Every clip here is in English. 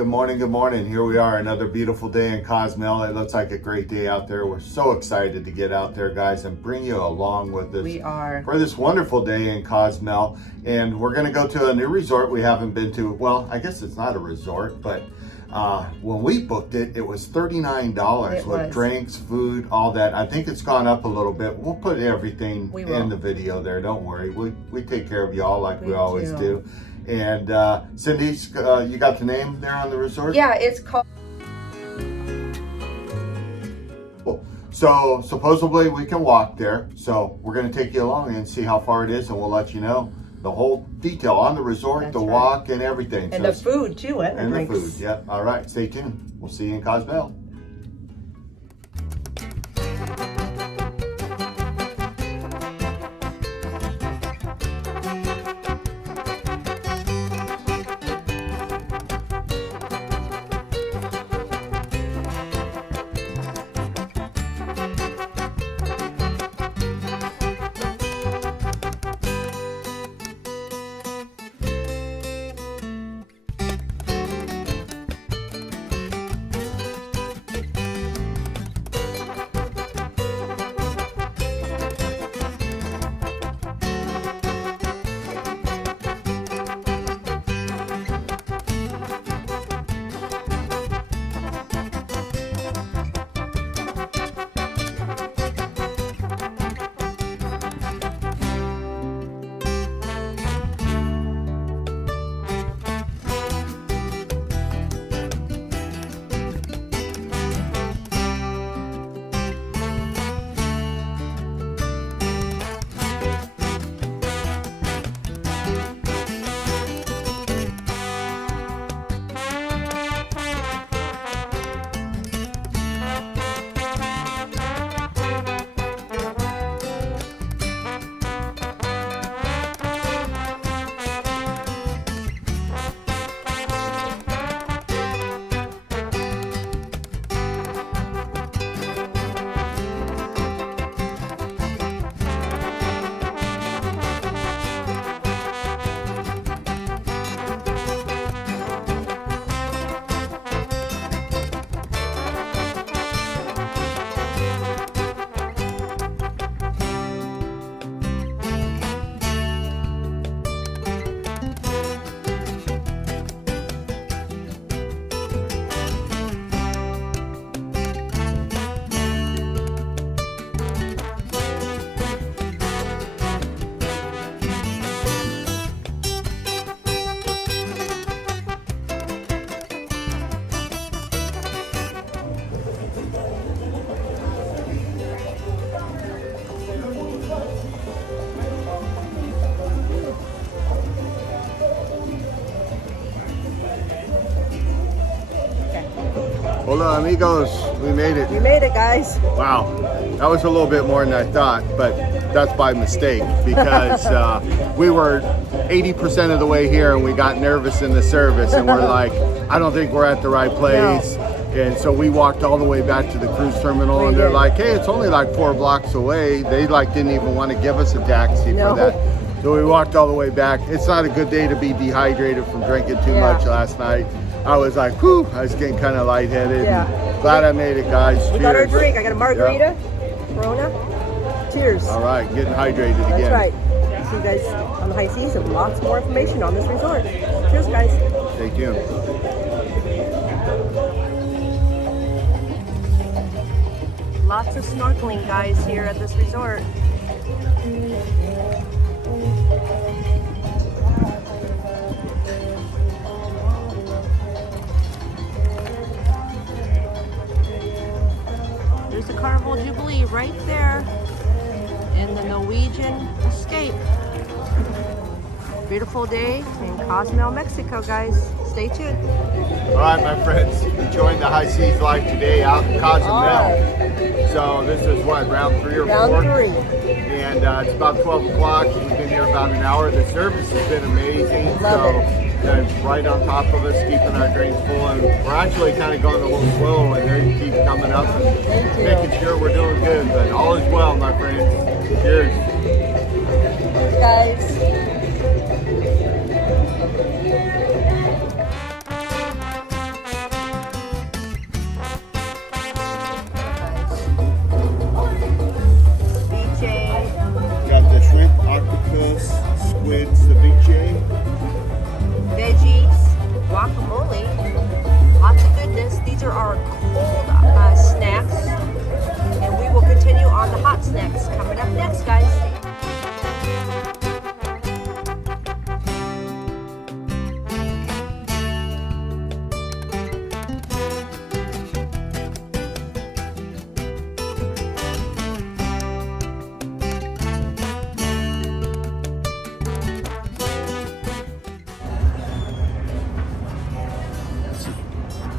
good morning, good morning. Here we are, another beautiful day in Cozumel. It looks like a great day out there. We're so excited to get out there, guys, and bring you along with us. We are. For this wonderful day in Cozumel. And we're gonna go to a new resort we haven't been to. Well, I guess it's not a resort, but when we booked it, it was $39 with drinks, food, all that. I think it's gone up a little bit. We'll put everything in the video there. Don't worry. We take care of y'all like we always do. And Cindy, you got the name there on the resort? Yeah, it's called. So supposedly we can walk there. So we're going to take you along and see how far it is, and we'll let you know the whole detail on the resort, walk and everything. And so the food too, and the drinks. The food, yeah. All right, stay tuned. We'll see you in Cozumel. Hola amigos, we made it. We made it, guys. Wow, that was a little bit more than I thought, but that's by mistake because we were 80% of the way here and we got nervous in the service and we're like, I don't think we're at the right place. No. And so we walked all the way back to the cruise terminal and they're like, hey, it's only like 4 blocks away. They like didn't even want to give us a taxi for that. So we walked all the way back. It's not a good day to be dehydrated from drinking too much last night. I was like, whew, I was getting kind of lightheaded. Yeah. Glad I made it, guys. We got our drink. I got a margarita, Corona. Cheers. All right, getting hydrated again. That's right. See you guys on the high seas and lots more information on this resort. Cheers, guys. Stay tuned. Lots of snorkeling, guys, here at this resort. There's the Carnival Jubilee right there in the Norwegian Escape. Beautiful day in Cozumel, Mexico, guys. Stay tuned. All right, my friends, enjoying the high seas life today out in Cozumel. So this is what, round 3 or 4? Round 3. And it's about 12 o'clock. We've been here about an hour. The service has been amazing. Love it. They're right on top of us, keeping our drinks full. And we're actually kind of going a little slow, and they keep coming up and making sure we're doing good. But all is well, my friends. Cheers. Guys. squid ceviche. Veggies, guacamole, lots of goodness. These are our cold snacks, and we will continue on the hot snacks coming up next, guys.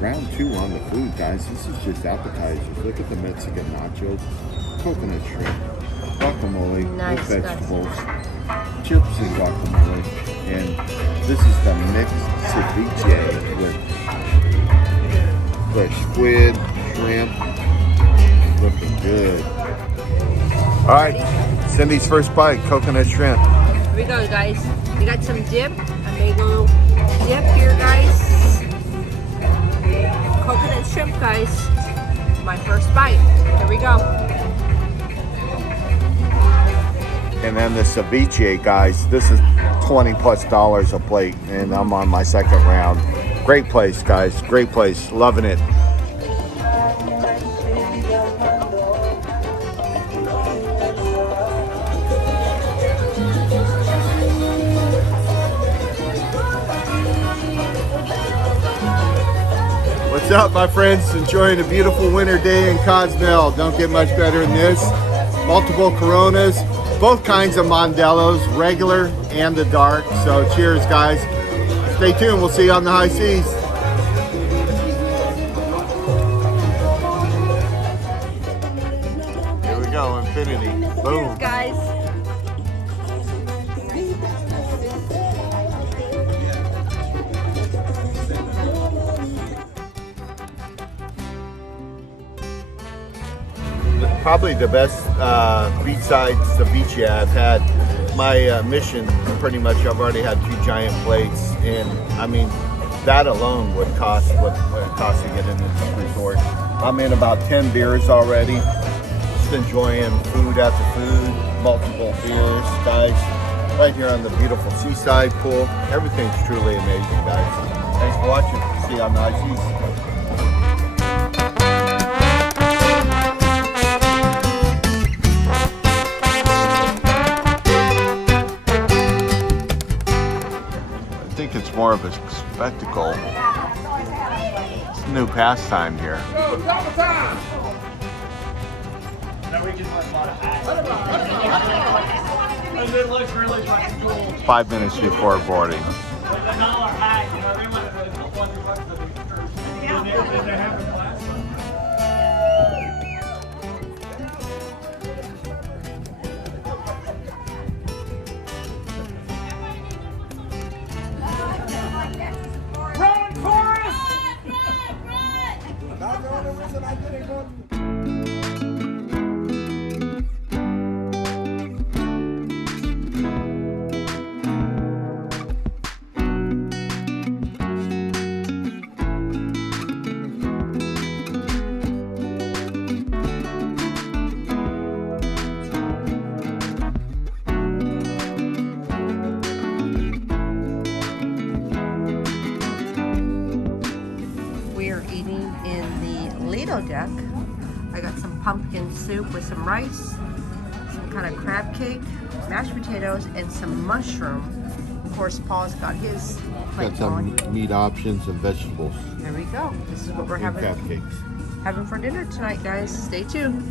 Round 2 on the food, guys. This is just appetizers. Look at the Mexican nachos, coconut shrimp, guacamole Nice, with vegetables, chips and guacamole, and this is the mixed ceviche with the squid, shrimp, looking good. All right, Cindy's first bite, coconut shrimp. Here we go, guys. We got some dip. I made a little dip here, guys. Coconut shrimp, guys. My first bite. Here we go. And then the ceviche, guys. This is $20+ a plate, and I'm on my second round. Great place, guys. Great place. Loving it. What's up, my friends? Enjoying a beautiful winter day in Cozumel. Don't get much better than this. Multiple Coronas, both kinds of Mondelos, regular and the dark. So cheers, guys. Stay tuned. We'll see you on the high seas. Here we go, infinity. Boom. Cheers, guys. Probably the best beachside ceviche I've had. My mission, pretty much, I've already had 2 giant plates, and I mean, that alone would cost what it costs to get into this resort. I'm in about 10 beers already. Just enjoying food after food, multiple beers, guys. Right here on the beautiful seaside pool. Everything's truly amazing, guys. Thanks for watching. See you on the high seas. I think it's more of a spectacle. It's a new pastime here. 5 minutes before boarding. Deck. I got some pumpkin soup with some rice, some kind of crab cake, mashed potatoes, and some mushroom. Of course, Paul's got his plate Got some going. meat options and vegetables. There we go. This is what we're having for dinner tonight, guys. Stay tuned.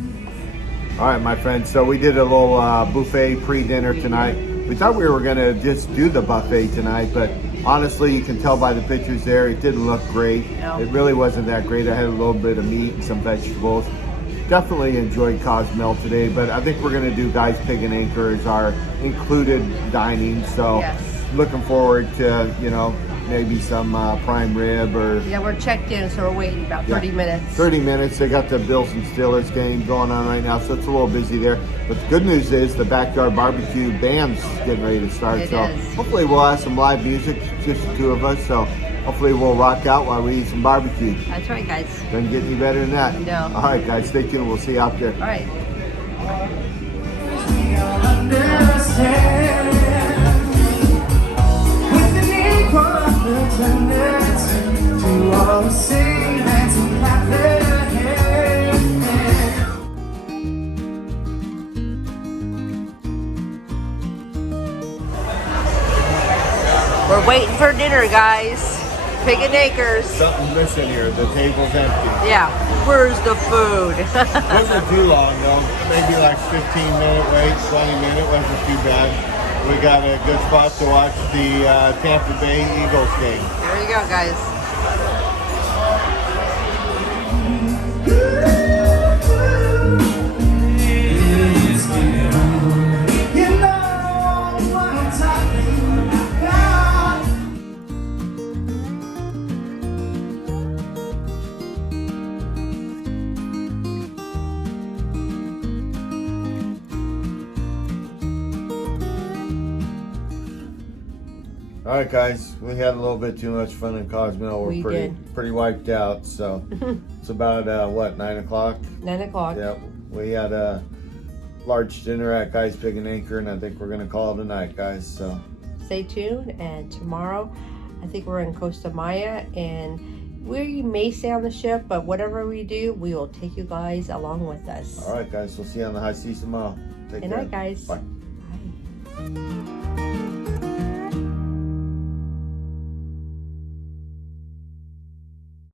All right, my friends. So we did a little buffet pre-dinner tonight. We thought we were gonna just do the buffet tonight, but honestly, you can tell by the pictures there, it didn't look great. No. It really wasn't that great. I had a little bit of meat and some vegetables. Definitely enjoyed Cozumel today, but I think we're gonna do Guys Pig and Anchor as our included dining. So Yes. looking forward to, you know, maybe some prime rib or Yeah, we're checked in, so we're waiting about 30 minutes. 30 minutes. They got the Bills and Steelers game going on right now, so it's a little busy there. But the good news is the Backyard Barbecue band's getting ready to start. It so is. hopefully we'll have some live music, just the 2 of us. So hopefully we'll rock out while we eat some barbecue. That's right, guys. Doesn't get any better than that. No. All right, guys, stay tuned. We'll see you out there. All right. Understand We're waiting for dinner, guys. Pig and acres. Something's missing here. The table's empty. Yeah. Where's the food? Wasn't too long though. Maybe like 15-minute wait, 20-minute. Wasn't too bad. We got a good spot to watch the Tampa Bay Eagles game. There you go, guys. All right, guys, we had a little bit too much fun in Cozumel. We We're pretty wiped out. So it's about what, 9 o'clock? 9 o'clock. Yeah, we had a large dinner at Guys Pig and Anchor, and I think we're gonna call it a night, guys. So Stay tuned, and tomorrow, I think we're in Costa Maya, and we may stay on the ship, but whatever we do, we will take you guys along with us. all right, guys, we'll see you on the high seas tomorrow. Take Good care. night, guys. Bye.